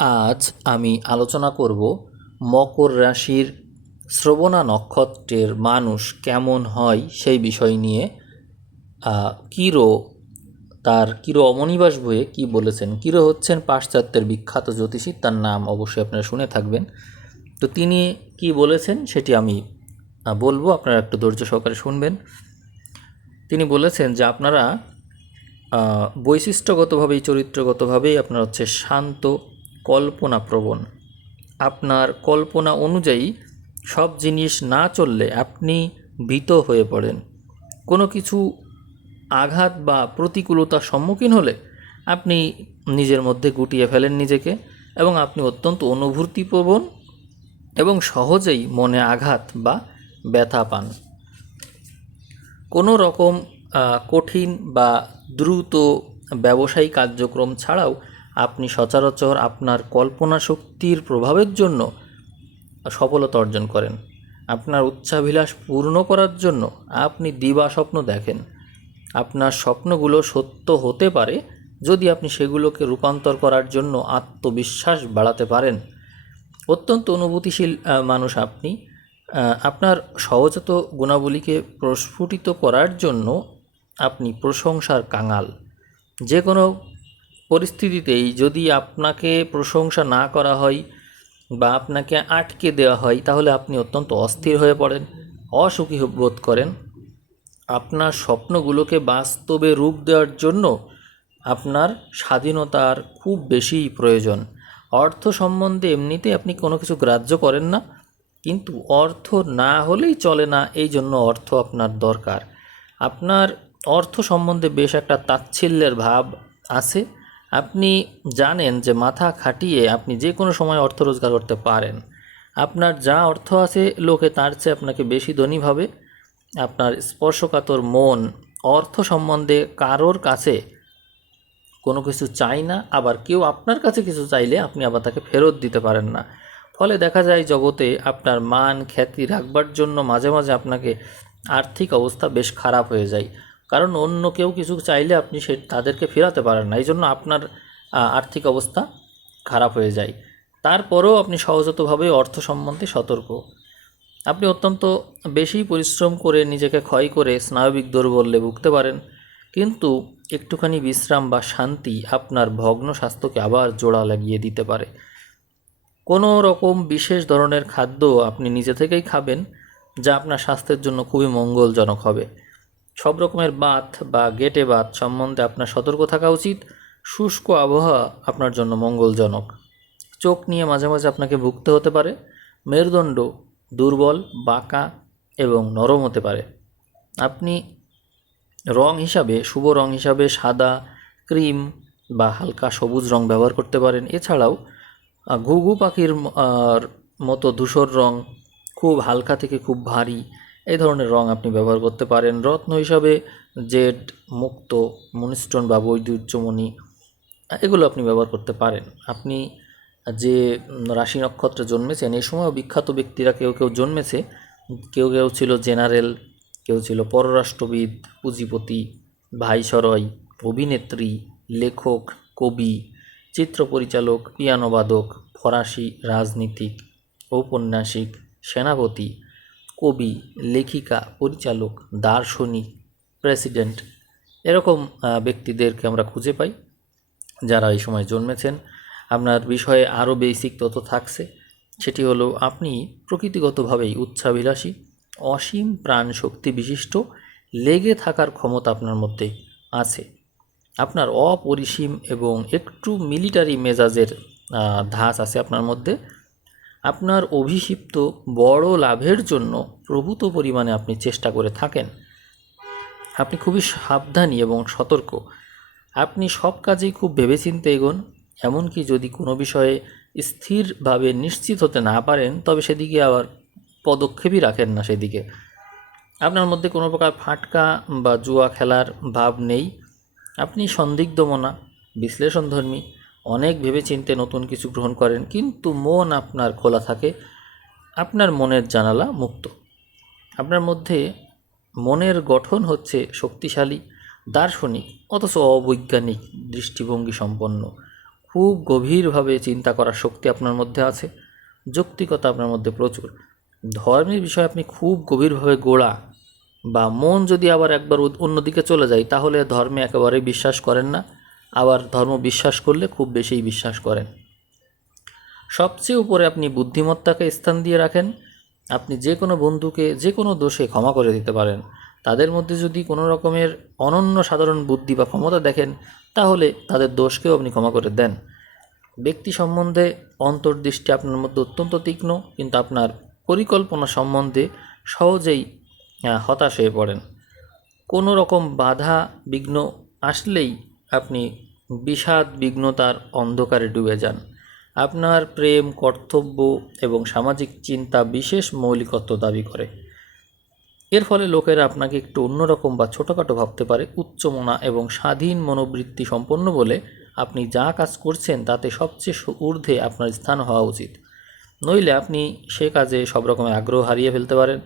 আজ আমি আলোচনা করব মকর রাশির শ্রবণা নক্ষত্রের মানুষ কেমন হয় সেই বিষয় নিয়ে। কিরো তার কিরো অমনিবাস বইয়ে কি বলেছেন। কিরো হচ্ছেন পাশ্চাত্যের বিখ্যাত জ্যোতিষী, তার নাম অবশ্যই আপনারা শুনে থাকবেন। তো তিনি কি বলেছেন সেটি আমি বলবো, আপনারা একটু ধৈর্য সহকারে শুনবেন। তিনি বলেছেন যে আপনারা বৈশিষ্ট্যগতভাবেই চরিত্রগতভাবেই আপনার হচ্ছে শান্ত, কল্পনাপ্রবণ। আপনার কল্পনা অনুযায়ী সব জিনিস না চললে আপনি ভীত হয়ে পড়েন। কোনো কিছু আঘাত বা প্রতিকূলতার সম্মুখীন হলে আপনি নিজের মধ্যে গুটিয়ে ফেলেন নিজেকে, এবং আপনি অত্যন্ত অনুভূতিপ্রবণ এবং সহজেই মনে আঘাত বা ব্যথা পান। কোনো রকম কঠিন বা দ্রুত ব্যবসায়িক কার্যক্রম ছাড়াও আপনি সচরাচর আপনার কল্পনা শক্তির প্রভাবের জন্য সফলতা অর্জন করেন। আপনার উচ্চাভিলাষ পূর্ণ করার জন্য আপনি দিবা স্বপ্ন দেখেন। আপনার স্বপ্নগুলো সত্য হতে পারে যদি আপনি সেগুলোকে রূপান্তর করার জন্য আত্মবিশ্বাস বাড়াতে পারেন। অত্যন্ত অনুভূতিশীল মানুষ আপনি। আপনার সহজাত গুণাবলীকে প্রস্ফুটিত করার জন্য আপনি প্রশংসার কাঙাল। যে কোনো পরিস্থিতিতেই যদি আপনাকে প্রশংসা না করা হয় বা আপনাকে আটকে দেওয়া হয়, তাহলে আপনি অত্যন্ত অস্থির হয়ে পড়েন, অসুখী বোধ করেন। আপনার স্বপ্নগুলোকে বাস্তবে রূপ দেওয়ার জন্য আপনার স্বাধীনতার খুব বেশি প্রয়োজন। অর্থ সম্বন্ধে এমনিতে আপনি কোনো কিছু গ্রাহ্য করেন না, কিন্তু অর্থ না হলেই চলে না, এই জন্য অর্থ আপনার দরকার। আপনার অর্থ সম্বন্ধে বেশ একটা তাচ্ছিল্যের ভাব আছে। আপনি জানেন যে মাথা খাটিয়ে আপনি যে কোনো সময় অর্থ রোজগার করতে পারেন। আপনার যা অর্থ আছে লোকে তার চেয়ে আপনাকে বেশি ধনী ভাবে। আপনার স্পর্শকাতর মন অর্থ সম্বন্ধে কারোর কাছে কোনো কিছু চাই না, আবার কেউ আপনার কাছে কিছু চাইলে আপনি আবার তাকে ফেরত দিতে পারেন না। ফলে দেখা যায় জগতে আপনার মান খ্যাতি রাখবার জন্য মাঝে মাঝে আপনাকে আর্থিক অবস্থা বেশ খারাপ হয়ে যায়, কারণ অন্য কেউ কিছু চাইলে আপনি তাদেরকে ফেরাতে পারেন না, এই জন্য আপনার আর্থিক অবস্থা খারাপ হয়ে যায়। তারপরেও আপনি সহজাতভাবে অর্থ সম্বন্ধে সতর্ক। আপনি অত্যন্ত বেশি পরিশ্রম করে নিজেকে ক্ষয় করে স্নায়বিক দুর্বল্যে ভুগতে পারেন, কিন্তু একটুখানি বিশ্রাম বা শান্তি আপনার ভগ্ন স্বাস্থ্যকে আবার জোড়া লাগিয়ে দিতে পারে। কোনো রকম বিশেষ ধরনের খাদ্য আপনি নিজে থেকেই খাবেন, যা আপনার স্বাস্থ্যের জন্য খুবই মঙ্গলজনক হবে। সব রকমের বাত বা গেটে বাত সম্বন্ধে আপনার সতর্ক থাকা উচিত। শুষ্ক আবহাওয়া আপনার জন্য মঙ্গলজনক। চোখ নিয়ে মাঝে মাঝে আপনাকে ভুগতে হতে পারে। মেরুদণ্ড দুর্বল, বাঁকা এবং নরম হতে পারে। আপনি রং হিসাবে, শুভ রং হিসাবে সাদা, ক্রিম বা হালকা সবুজ রং ব্যবহার করতে পারেন। এছাড়াও ঘুঘু পাখির মতো ধূসর রং, খুব হালকা থেকে খুব ভারী, এই ধরনের রং আপনি ব্যবহার করতে পারেন। রত্ন হিসাবে জেড, মুক্ত, মুনিস্টোন বা বৈদুর্যমণি, এগুলো আপনি ব্যবহার করতে পারেন। আপনি যে রাশি নক্ষত্রে জন্মেছেন, এই সময়ও বিখ্যাত ব্যক্তিরা কেউ কেউ জন্মেছে। কেউ কেউ ছিল জেনারেল, কেউ ছিল পররাষ্ট্রবিদ, পুঁজিপতি, ভাইসরয়, অভিনেত্রী, লেখক, কবি, চিত্র পরিচালক, পিয়ানোবাদক, ফরাসি রাজনীতিক, ঔপন্যাসিক, সেনাপতি, কবি, লেখিকা, পরিচালক, দার্শনিক, প্রেসিডেন্ট, এরকম ব্যক্তিদেরকে আমরা খুঁজে পাই যারা এই সময় জন্মেছেন। আপনার বিষয়ে আরও বেসিক তথ্য থাকছে, সেটি হলো আপনি প্রকৃতিগতভাবেই উচ্চাভিলাষী, অসীম প্রাণ শক্তি বিশিষ্ট, লেগে থাকার ক্ষমতা আপনার মধ্যে আছে। আপনার অপরিসীম এবং একটু মিলিটারি মেজাজের ধাঁচ আছে আপনার মধ্যে। আপনার অভিষিপ্ত বড় লাভের জন্য প্রভূত পরিমাণে আপনি চেষ্টা করে থাকেন। আপনি খুবই সাবধানী এবং সতর্ক। আপনি সব কাজেই খুব ভেবেচিন্তে এগোন। এমনকি যদি কোনো বিষয়ে স্থিরভাবে নিশ্চিত হতে না পারেন, তবে সেদিকে আবার পদক্ষেপই রাখেন না সেদিকে। আপনার মধ্যে কোনো প্রকার ফাটকা বা জুয়া খেলার ভাব নেই। আপনি সন্দিগ্ধমনা, বিশ্লেষণধর্মী, অনেক ভেবেচিন্তে নতুন কিছু গ্রহণ করেন, কিন্তু মন আপনার খোলা থাকে। আপনার মনের জানালা মুক্ত। আপনার মধ্যে মনের গঠন হচ্ছে শক্তিশালী, দার্শনিক অথচ অবৈজ্ঞানিক দৃষ্টিভঙ্গি সম্পন্ন, খুব গভীরভাবে চিন্তা করার শক্তি আপনার মধ্যে আছে, যৌক্তিকতা আপনার মধ্যে প্রচুর। ধর্মের বিষয়ে আপনি খুব গভীরভাবে গোড়া, বা মন যদি আবার একবার অন্যদিকে চলে যায় তাহলে ধর্মে একেবারেই বিশ্বাস করেন না, আবার ধর্ম বিশ্বাস করলে খুব বেশিই বিশ্বাস করেন। সবচেয়ে উপরে আপনি বুদ্ধিমত্তাকে স্থান দিয়ে রাখেন। আপনি যে কোনো বন্ধুকে যে কোনো দোষে ক্ষমা করে দিতে পারেন। তাদের মধ্যে যদি কোনো রকমের অনন্য সাধারণ বুদ্ধি বা ক্ষমতা দেখেন তাহলে তাদের দোষকেও আপনি ক্ষমা করে দেন। ব্যক্তি সম্বন্ধে অন্তর্দৃষ্টি আপনার মধ্যে অত্যন্ত তীক্ষ্ণ, কিন্তু আপনার পরিকল্পনা সম্বন্ধে সহজেই হতাশ হয়ে পড়েন। কোনো রকম বাধা বিঘ্ন আসলেই আপনি বিষাদ বিঘ্নতার অন্ধকারে ডুবে যান। আপনার প্রেম, কর্তব্য এবং সামাজিক চিন্তা বিশেষ মৌলিকত্ব দাবি করে। এর ফলে লোকেরা আপনাকে একটু অন্যরকম বা ছোটোখাটো ভাবতে পারে। উচ্চমনা এবং স্বাধীন মনোবৃত্তি সম্পন্ন বলে আপনি যা কাজ করছেন তাতে সবচেয়ে ঊর্ধ্বে আপনার স্থান হওয়া উচিত, নইলে আপনি সে কাজে সব রকমের আগ্রহ হারিয়ে ফেলতে পারেন।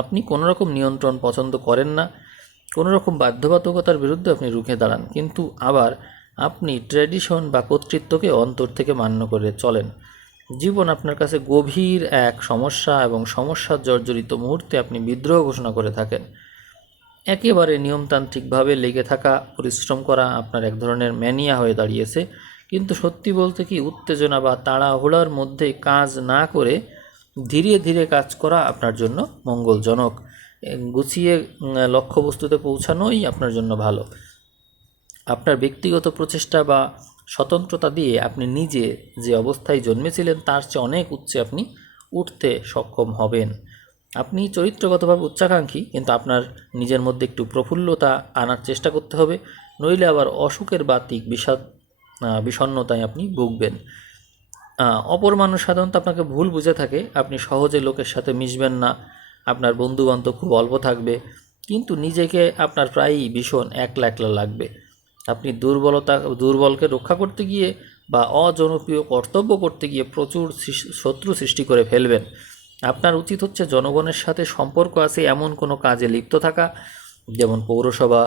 আপনি কোনো রকম নিয়ন্ত্রণ পছন্দ করেন না, কোনো রকম বাধ্যবাধকতার বিরুদ্ধে আপনি রুখে দাঁড়ান, কিন্তু আবার আপনি ট্র্যাডিশন বা কর্তৃত্বকে অন্তর থেকে মান্য করে চলেন। জীবন আপনার কাছে গভীর এক সমস্যা, এবং সমস্যার জর্জরিত মুহূর্তে আপনি বিদ্রোহ ঘোষণা করে থাকেন। একেবারে নিয়মতান্ত্রিকভাবে লেগে থাকা, পরিশ্রম করা আপনার এক ধরনের ম্যানিয়া হয়ে দাঁড়িয়েছে। কিন্তু সত্যি বলতে কি, উত্তেজনা বা তাড়াহুড়োর মধ্যে কাজ না করে ধীরে ধীরে কাজ করা আপনার জন্য মঙ্গলজনক। গুছিয়ে লক্ষ্যবস্তুতে পৌঁছানোই আপনার জন্য ভালো। আপনার ব্যক্তিগত প্রচেষ্টা বা স্বতন্ত্রতা দিয়ে আপনি নিজে যে অবস্থায় জন্মেছিলেন তার চেয়ে অনেক উচ্চে আপনি উঠতে সক্ষম হবেন। আপনি চরিত্রগতভাবে উচ্চাকাঙ্ক্ষী, কিন্তু আপনার নিজের মধ্যে একটু প্রফুল্লতা আনার চেষ্টা করতে হবে, নইলে আবার অসুখের বাতিক বিষণ্ণতায় আপনি ভুগবেন। অপর মানুষ সাধারণত আপনাকে ভুল বুঝে থাকে। আপনি সহজে লোকের সাথে মিশবেন না, আপনার বন্ধুবান্ধব খুব অল্প থাকবে, কিন্তু নিজেকে আপনার প্রায়ই ভীষণ একলা একলা লাগবে। আপনি দুর্বলকে রক্ষা করতে গিয়ে বা অজনপ্রিয় কর্তব্য করতে গিয়ে প্রচুর শত্রু সৃষ্টি করে ফেলবেন। আপনার উচিত হচ্ছে জনগণের সাথে সম্পর্ক আছে এমন কোনো কাজে লিপ্ত থাকা, যেমন পৌরসভা,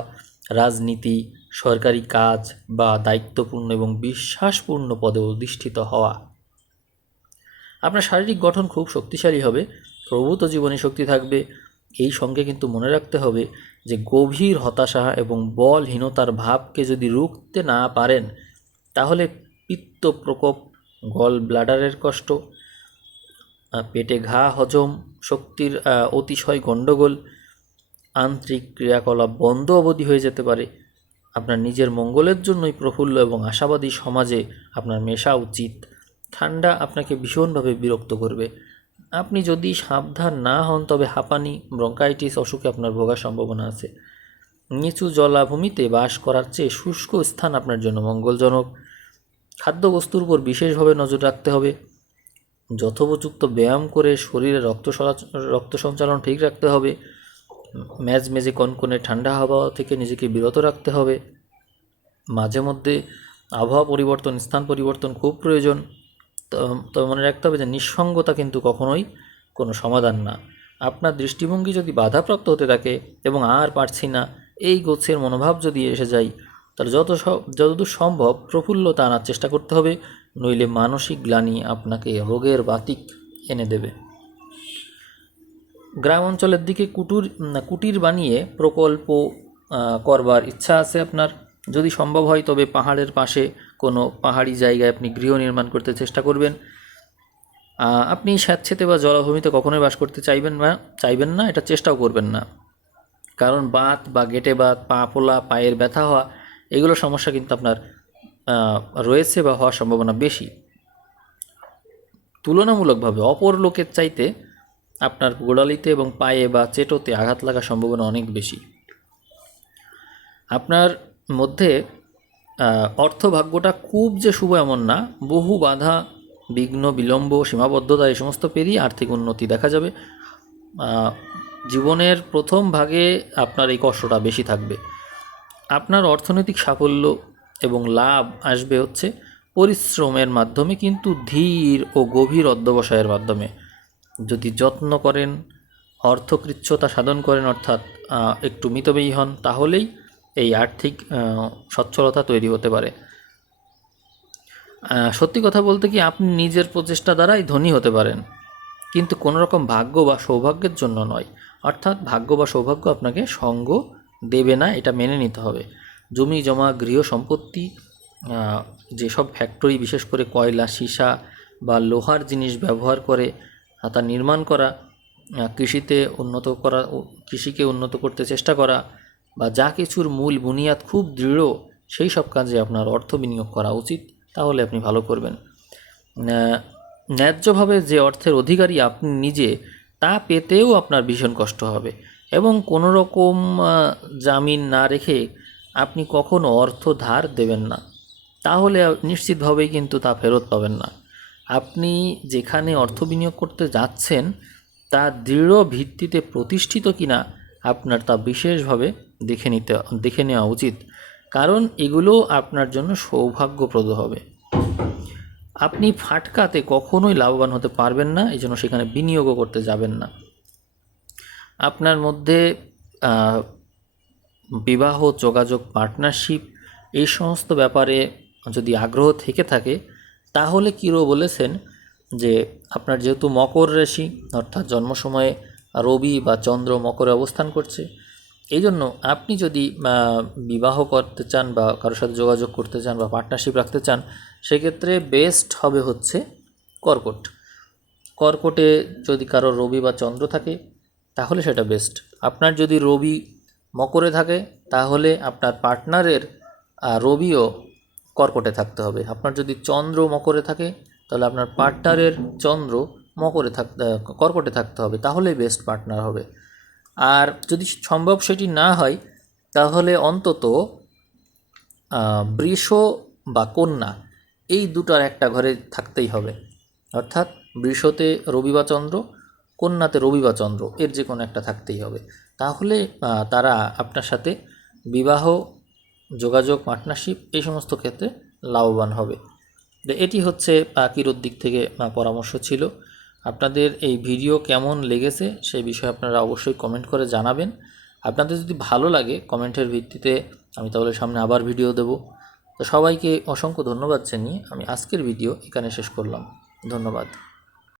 রাজনীতি, সরকারি কাজ বা দায়িত্বপূর্ণ এবং বিশ্বাসপূর্ণ পদে অধিষ্ঠিত হওয়া। আপনার শারীরিক গঠন খুব শক্তিশালী হবে, প্রভূত জীবনী শক্তি থাকবে। এই সঙ্গে কিন্তু মনে রাখতে হবে যে গভীর হতাশা এবং বলহীনতার ভাবকে যদি রুখতে না পারেন তাহলে পিত্ত প্রকোপ, গল ব্লাডারের কষ্ট, পেটে ঘা, হজম শক্তির অতিশয় গণ্ডগোল, আন্তরিক ক্রিয়াকলাপ বন্ধ অবধি হয়ে যেতে পারে। আপনার নিজের মঙ্গলের জন্যই প্রফুল্ল এবং আশাবাদী সমাজে আপনার মেশা উচিত। ঠান্ডা আপনাকে ভীষণভাবে বিরক্ত করবে। আপনি যদি সাবধান না হন তবে হাঁপানি, ব্রঙ্কাইটিস অসুখে আপনার ভোগার সম্ভাবনা আছে। নিচু জলাভূমিতে বাস করার চেয়ে শুষ্ক স্থান আপনার জন্য মঙ্গলজনক। খাদ্যবস্তুর উপর বিশেষভাবে নজর রাখতে হবে। যথোপযুক্ত ব্যায়াম করে শরীরে রক্ত সঞ্চালন ঠিক রাখতে হবে। মেজে কনকনে ঠান্ডা আবহাওয়া থেকে নিজেকে বিরত রাখতে হবে। মাঝে মধ্যে আবহাওয়া পরিবর্তন, স্থান পরিবর্তন খুব প্রয়োজন। তবে মনে রাখতে হবে যে নিঃসঙ্গতা কিন্তু কখনোই কোনো সমাধান না। আপনার দৃষ্টিভঙ্গি যদি বাধাপ্রাপ্ত হতে থাকে এবং আর পারছি না এই গোছের মনোভাব যদি এসে যায়, তাহলে যতদূর সম্ভব প্রফুল্লতা আনার চেষ্টা করতে হবে, নইলে মানসিক গ্লানি আপনাকে রোগের বাতিক এনে দেবে। গ্রাম অঞ্চলের দিকে কুটির বানিয়ে প্রকল্প করবার ইচ্ছা আছে আপনার। যদি সম্ভব হয় তবে পাহাড়ের পাশে কোনো পাহাড়ি জায়গায় আপনি গৃহ নির্মাণ করতে চেষ্টা করবেন। আপনি স্যাঁতসেঁতে বা জলাভূমিতে কখনোই বাস করতে চাইবেন না, এটা চেষ্টাও করবেন না, কারণ বাত বা গেটে বাত, পা ফোলা, পায়ের ব্যথা হওয়া, এগুলো সমস্যা কিন্তু আপনার রয়েছে বা হওয়ার সম্ভাবনা বেশি। তুলনামূলকভাবে অপর লোকের চাইতে আপনার গোড়ালিতে এবং পায়ে বা চেটোতে আঘাত লাগার সম্ভাবনা অনেক বেশি। আপনার মধ্যে অর্থভাগ্যটা খুব যে শুভ এমন না। বহু বাধা, বিঘ্ন, বিলম্ব, সীমাবদ্ধতা এই সমস্ত পেরিয়ে আর্থিক উন্নতি দেখা যাবে। জীবনের প্রথম ভাগে আপনার এই কষ্টটা বেশি থাকবে। আপনার অর্থনৈতিক সাফল্য এবং লাভ আসবে হচ্ছে পরিশ্রমের মাধ্যমে, কিন্তু ধীর ও গভীর অধ্যবসায়ের মাধ্যমে। যদি যত্ন করেন, অর্থকৃচ্ছতা সাধন করেন, অর্থাৎ একটু মিতব্যয়ী হন, তাহলেই এই আর্থিক সচ্ছলতা তৈরি হতে পারে। সত্যি কথা বলতে কি, আপনি নিজের প্রচেষ্টা দ্বারাই ধনী হতে পারেন, কিন্তু কোনো রকম ভাগ্য বা সৌভাগ্যের জন্য নয়। অর্থাৎ ভাগ্য বা সৌভাগ্য আপনাকে সঙ্গ দেবে না, এটা মেনে নিতে হবে। জমি জমা, গৃহ সম্পত্তি, যেসব ফ্যাক্টরি বিশেষ করে কয়লা, সীসা বা লোহার জিনিস ব্যবহার করে তা নির্মাণ করা, কৃষিকে উন্নত করতে চেষ্টা করা, বা যা কিছুর মূল বুনিয়াদ খুব দৃঢ়, সেই সব কাজে আপনার অর্থ বিনিয়োগ করা উচিত। তাহলে আপনি ভালো করবেন। ন্যায্যভাবে যে অর্থের অধিকারী আপনি নিজে, তা পেতেও আপনার ভীষণ কষ্ট হবে, এবং কোনো রকম জামিন না রেখে আপনি কখনো অর্থ ধার দেবেন না, তাহলে নিশ্চিতভাবেই কিন্তু তা ফেরত পাবেন না। আপনি যেখানে অর্থ বিনিয়োগ করতে যাচ্ছেন তা দৃঢ় ভিত্তিতে প্রতিষ্ঠিত কিনা আপনার তা বিশেষভাবে দেখে নেওয়া উচিত, কারণ এগুলো আপনার জন্য সৌভাগ্যপ্রদ হবে। আপনি ফাটকাতে কখনোই লাভবান হতে পারবেন না, এই জন্য সেখানে বিনিয়োগও করতে যাবেন না। আপনার মধ্যে বিবাহ, যোগাযোগ, পার্টনারশিপ, এই সমস্ত ব্যাপারে যদি আগ্রহ থেকে থাকে, তাহলে কিরো বলেছেন যে আপনার যেহেতু মকর রাশি, অর্থাৎ জন্ম সময়ে রবি বা চন্দ্র মকরে অবস্থান করছে, এই জন্য আপনি যদি বিবাহ করতে চান বা কারোর সাথে যোগাযোগ করতে চান বা পার্টনারশিপ রাখতে চান, সেক্ষেত্রে বেস্ট হবে হচ্ছে কর্কট। কর্কটে যদি কারোর রবি বা চন্দ্র থাকে তাহলে সেটা বেস্ট। আপনার যদি রবি মকরে থাকে তাহলে আপনার পার্টনারের রবিও কর্কটে থাকতে হবে। আপনার যদি চন্দ্র মকরে থাকে তাহলে আপনার পার্টনারের চন্দ্র কর্কটে থাকতে হবে, তাহলেই বেস্ট পার্টনার হবে। আর যদি সম্ভব সেটি না হয়, তাহলে অন্তত বৃষ বা কন্যা, এই দুটার একটা ঘরে থাকতেই হবে। অর্থাৎ বৃষতে রবি বা চন্দ্র, কন্যাতে রবি বা চন্দ্র, এর যে কোনো একটা থাকতেই হবে। তাহলে তারা আপনার সাথে বিবাহ, যোগাযোগ, পার্টনারশিপ, এই সমস্ত ক্ষেত্রে লাভবান হবে। এটি হচ্ছে কিরোর দিক থেকে পরামর্শ ছিল। আপনাদের এই ভিডিও কেমন লেগেছে সেই বিষয়ে আপনারা অবশ্যই কমেন্ট করে জানাবেন। আপনাদের যদি ভালো লাগে, কমেন্টের ভিত্তিতে আমি তাহলে সামনে আবার ভিডিও দেব। তো সবাইকে অসংখ্য ধন্যবাদ জানিয়ে আমি আজকের ভিডিও এখানে শেষ করলাম। ধন্যবাদ।